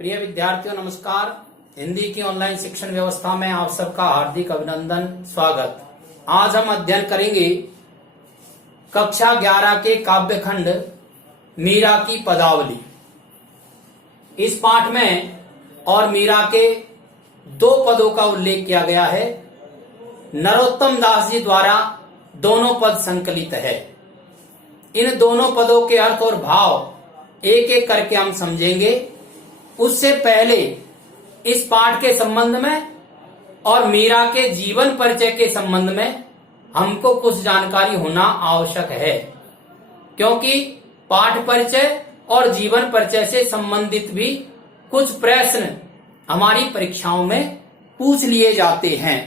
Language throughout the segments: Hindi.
प्रिय विद्यार्थियों नमस्कार। हिंदी की ऑनलाइन शिक्षण व्यवस्था में आप सबका हार्दिक अभिनंदन, स्वागत। आज हम अध्ययन करेंगे कक्षा 11 के काव्य खंड मीरा की पदावली। इस पाठ में और मीरा के दो पदों का उल्लेख किया गया है। नरोत्तम दास जी द्वारा दोनों पद संकलित है। इन दोनों पदों के अर्थ और भाव एक एक करके हम समझेंगे। उससे पहले इस पाठ के संबंध में और मीरा के जीवन परिचय के संबंध में हमको कुछ जानकारी होना आवश्यक है, क्योंकि पाठ परिचय और जीवन परिचय से संबंधित भी कुछ प्रश्न हमारी परीक्षाओं में पूछ लिए जाते हैं।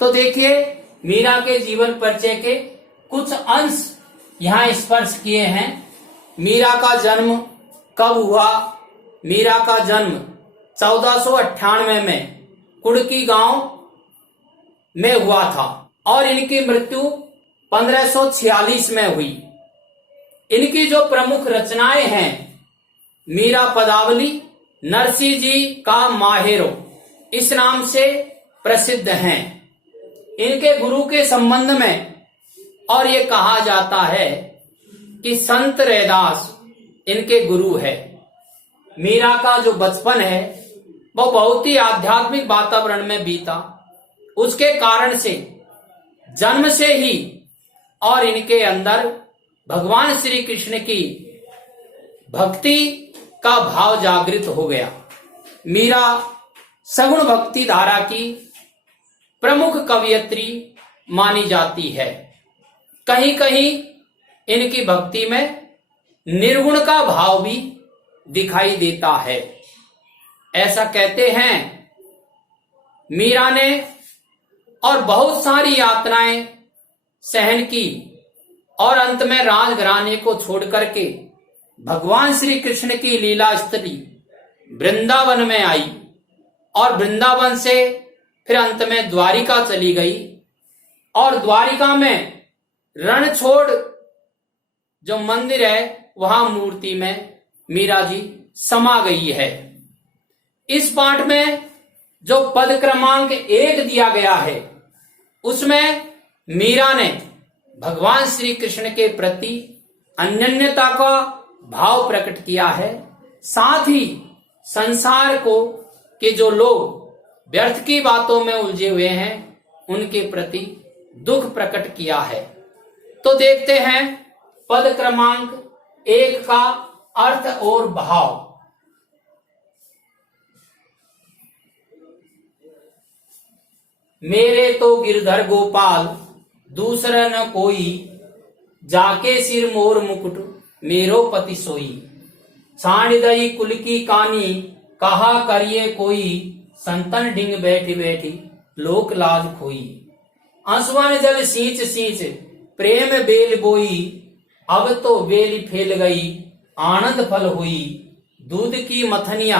तो देखिए, मीरा के जीवन परिचय के कुछ अंश यहाँ स्पर्श किए हैं। मीरा का जन्म कब हुआ? मीरा का जन्म 1498 में कुड़की गांव में हुआ था और इनकी मृत्यु 1546 में हुई। इनकी जो प्रमुख रचनाएं हैं, मीरा पदावली नरसिंह जी का माहेरो इस नाम से प्रसिद्ध हैं। इनके गुरु के संबंध में और ये कहा जाता है कि संत रैदास इनके गुरु है। मीरा का जो बचपन है वो बहुत ही आध्यात्मिक वातावरण में बीता। उसके कारण से जन्म से ही और इनके अंदर भगवान श्री कृष्ण की भक्ति का भाव जागृत हो गया। मीरा सगुण भक्ति धारा की प्रमुख कवयित्री मानी जाती है। कहीं कहीं इनकी भक्ति में निर्गुण का भाव भी दिखाई देता है। ऐसा कहते हैं मीरा ने और बहुत सारी यातनाएं सहन की और अंत में राजघराने को छोड़ करके भगवान श्री कृष्ण की लीला स्थली वृंदावन में आई और वृंदावन से फिर अंत में द्वारिका चली गई और द्वारिका में रणछोड़ जो मंदिर है वहां मूर्ति में मीरा जी समा गई है। इस पाठ में जो पद क्रमांक 1 दिया गया है उसमें मीरा ने भगवान श्री कृष्ण के प्रति अनन्यता का भाव प्रकट किया है। साथ ही संसार को के जो लोग व्यर्थ की बातों में उलझे हुए हैं उनके प्रति दुख प्रकट किया है। तो देखते हैं पद क्रमांक 1 का अर्थ और भाव। मेरे तो गिरधर गोपाल दूसरा न कोई, जाके सिर मोर मुकुट मेरो पति सोई। छाड़ दई कुल की कानी कहा करिए कोई, संतन डिंग बैठी बैठी लोक लाज खोई। आंसुअन जल सींच सींच प्रेम बेल बोई, अब तो बेली फैल गई आनंद फल हुई। दूध की मथनिया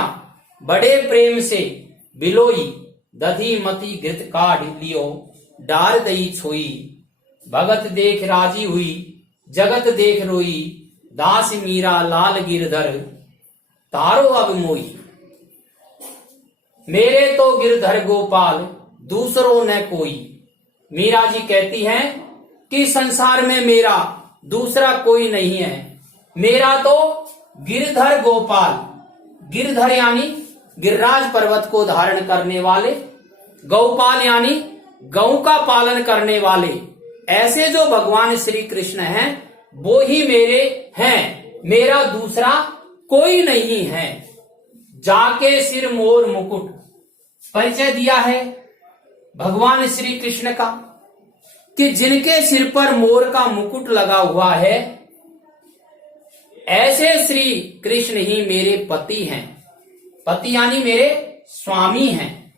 बड़े प्रेम से बिलोई, दधी मती घृत काढ़ लियो डार दई छोई। भगत देख राजी हुई जगत देख रोई, दास मीरा लाल गिरधर तारो अब मोई। मेरे तो गिरधर गोपाल दूसरों न कोई। मीरा जी कहती हैं कि संसार में मेरा दूसरा कोई नहीं है। मेरा तो गिरधर गोपाल, गिरधर यानी गिरिराज पर्वत को धारण करने वाले, गौपाल यानी गौ का पालन करने वाले, ऐसे जो भगवान श्री कृष्ण हैं वो ही मेरे हैं। मेरा दूसरा कोई नहीं है। जाके सिर मोर मुकुट, परिचय दिया है भगवान श्री कृष्ण का कि जिनके सिर पर मोर का मुकुट लगा हुआ है ऐसे श्री कृष्ण ही मेरे पति हैं। पति यानी मेरे स्वामी हैं,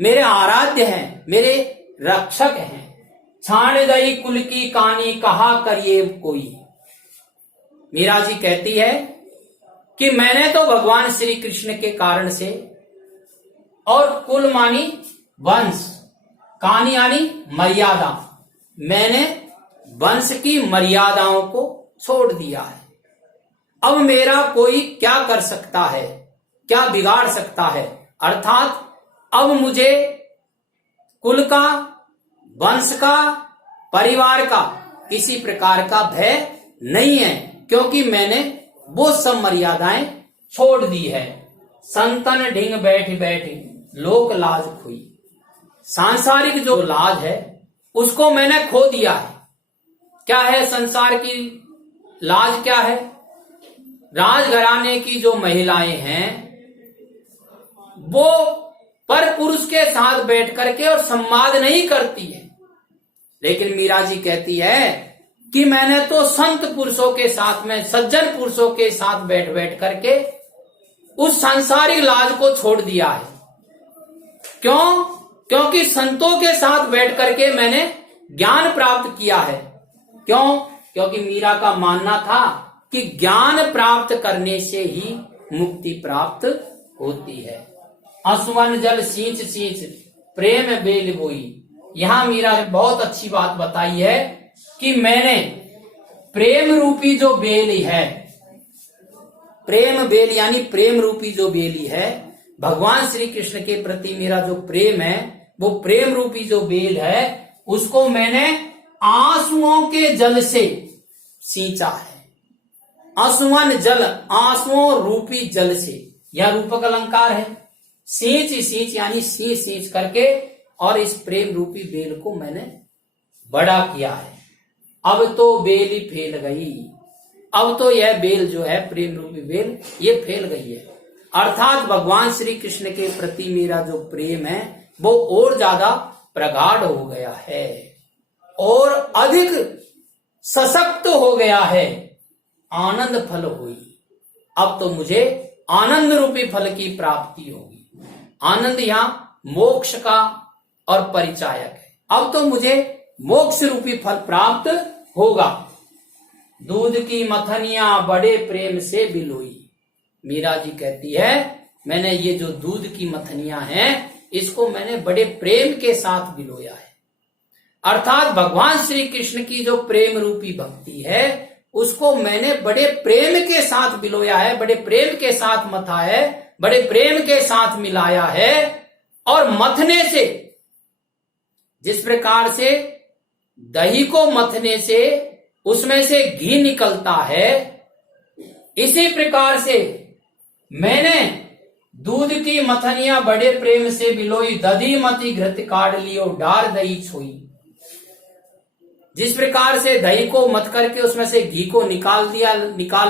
मेरे आराध्य हैं, मेरे रक्षक हैं। छाड़ दई कुल की कानी कहा करिए कोई। मीरा जी कहती है कि मैंने तो भगवान श्री कृष्ण के कारण से, और कुल मानी वंश, कानी यानी मर्यादा, मैंने वंश की मर्यादाओं को छोड़ दिया है। अब मेरा कोई क्या कर सकता है? क्या बिगाड़ सकता है। अर्थात अब मुझे कुल का, वंश का, परिवार का किसी प्रकार का भय नहीं है, क्योंकि मैंने वो सब मर्यादाएं छोड़ दी है। संतन ढिंग बैठ बैठ लोक लाज खुई। सांसारिक जो लाज है उसको मैंने खो दिया है। क्या है संसार की लाज? क्या है? राजघराने की जो महिलाएं हैं वो पर पुरुष के साथ बैठ करके और संवाद नहीं करती है, लेकिन मीरा जी कहती है कि मैंने तो संत पुरुषों के साथ में, सज्जन पुरुषों के साथ बैठ बैठ करके उस सांसारिक लाज को छोड़ दिया है। क्यों? क्योंकि संतों के साथ बैठ करके मैंने ज्ञान प्राप्त किया है। क्यों? क्योंकि मीरा का मानना था कि ज्ञान प्राप्त करने से ही मुक्ति प्राप्त होती है। असुवन जल सींच सींच प्रेम बेल बोई। यहां मीरा ने बहुत अच्छी बात बताई है कि मैंने प्रेम रूपी जो बेली है, प्रेम बेल यानी प्रेम रूपी जो बेली है, भगवान श्री कृष्ण के प्रति मेरा जो प्रेम है, वो प्रेम रूपी जो बेल है, उसको मैंने आंसुओं के जल से सींचा है। आंसुअन जल, आंसुओं रूपी जल से, यह रूपक अलंकार है। सींच सींच यानी सींच सींच करके, और इस प्रेम रूपी बेल को मैंने बड़ा किया है। अब तो बेल ही फैल गई। अब तो यह बेल जो है, प्रेम रूपी बेल, ये फैल गई है। अर्थात भगवान श्री कृष्ण के प्रति मेरा जो प्रेम है वो और ज्यादा प्रगाढ़ हो गया है और अधिक सशक्त हो गया है। आनंद फल हुई। अब तो मुझे आनंद रूपी फल की प्राप्ति होगी। आनंद यहां मोक्ष का और परिचायक है। अब तो मुझे मोक्ष रूपी फल प्राप्त होगा। दूध की मथनियां बड़े प्रेम से बिलोई। मीरा जी कहती है मैंने ये जो दूध की मथनियां हैं इसको मैंने बड़े प्रेम के साथ बिलोया है। अर्थात भगवान श्री कृष्ण की जो प्रेम रूपी भक्ति है उसको मैंने बड़े प्रेम के साथ बिलोया है, बड़े प्रेम के साथ मथा है, बड़े प्रेम के साथ मिलाया है। और मथने से, जिस प्रकार से दही को मथने से उसमें से घी निकलता है, इसी प्रकार से मैंने दूध की मथनियां बड़े प्रेम से बिलोई। दधी मती घृत काढ़ लियो डार दही छोई। जिस प्रकार से दही को मथ करके उसमें से घी को निकाल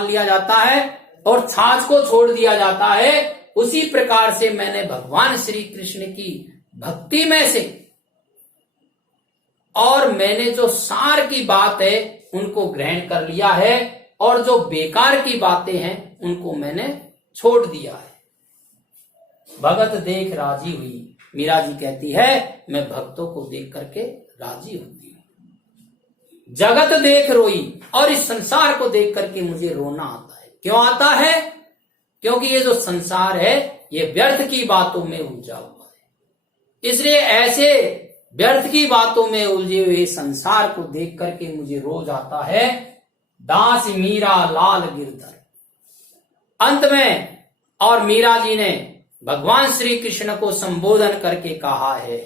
लिया जाता है और छाछ को छोड़ दिया जाता है, उसी प्रकार से मैंने भगवान श्री कृष्ण की भक्ति में से और मैंने जो सार की बात है उनको ग्रहण कर लिया है और जो बेकार की बातें हैं उनको मैंने छोड़ दिया है। भगत देख राजी हुई। मीरा जी कहती है मैं भक्तों को देख करके राजी होती हूं। जगत देख रोई। और इस संसार को देख करके मुझे रोना आता है। क्यों आता है? क्योंकि ये जो संसार है ये व्यर्थ की बातों में उलझा हुआ है। इसलिए ऐसे व्यर्थ की बातों में उलझे हुए संसार को देख करके मुझे रोज आता है। दास मीरा लाल गिरधर। अंत में और मीरा जी ने भगवान श्री कृष्ण को संबोधन करके कहा है,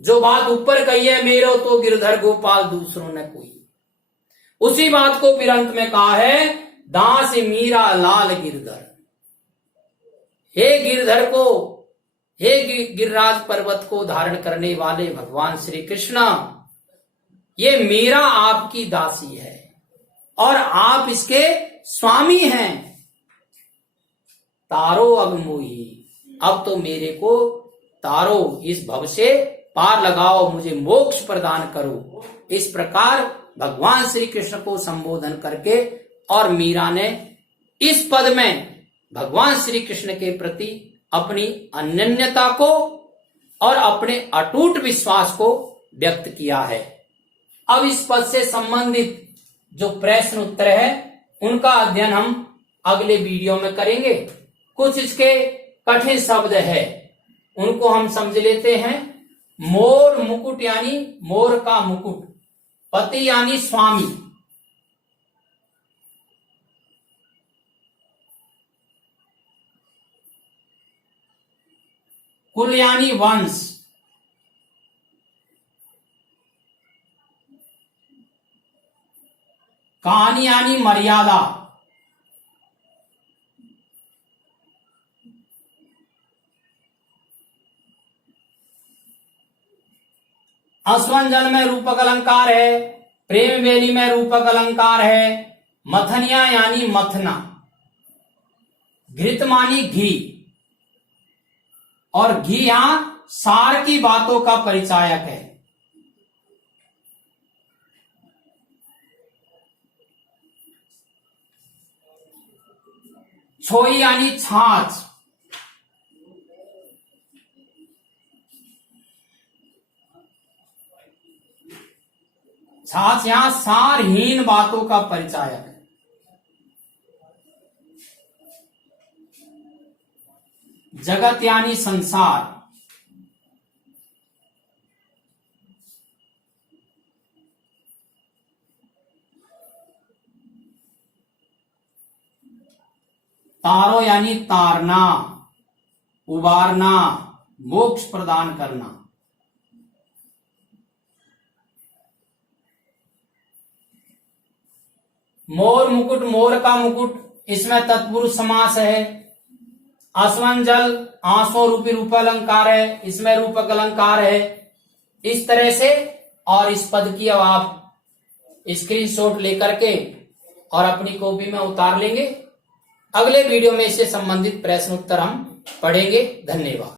जो बात ऊपर कही है मेरो तो गिरधर गोपाल दूसरों ने कोई, उसी बात को फिर अंत में कहा है दास मीरा लाल गिरधर। हे गिरधर को, हे गिरिराज पर्वत को धारण करने वाले भगवान श्री कृष्ण, ये मीरा आपकी दासी है और आप इसके स्वामी हैं। तारो अब मोही। अब तो मेरे को तारो, इस भव से पार लगाओ, मुझे मोक्ष प्रदान करो। इस प्रकार भगवान श्री कृष्ण को संबोधन करके और मीरा ने इस पद में भगवान श्री कृष्ण के प्रति अपनी अनन्यता को और अपने अटूट विश्वास को व्यक्त किया है। अब इस पद से संबंधित जो प्रश्न उत्तर है उनका अध्ययन हम अगले वीडियो में करेंगे। कुछ इसके कठिन शब्द है उनको हम समझ लेते हैं। मोर मुकुट यानी मोर का मुकुट, पति यानी स्वामी, कुल यानी वंश, कहानी यानी मर्यादा, असवन जल में रूपक अलंकार है, प्रेम वेली में रूपक अलंकार है, मथनिया यानी मथना, घृत मानी घी, और घी यहां सार की बातों का परिचायक है। छोई यानी छाछ, छाछ यहां सारहीन बातों का परिचायक है। जगत यानी संसार, तारो यानी तारना, उबारना, मोक्ष प्रदान करना। मोर मुकुट, मोर का मुकुट, इसमें तत्पुरुष समास है। असवन जल आंसू रूपी रूप अलंकार है, इसमें रूपक अलंकार है। इस तरह से और इस पद की अब आप स्क्रीनशॉट लेकर के और अपनी कॉपी में उतार लेंगे। अगले वीडियो में इससे संबंधित प्रश्न उत्तर हम पढ़ेंगे। धन्यवाद।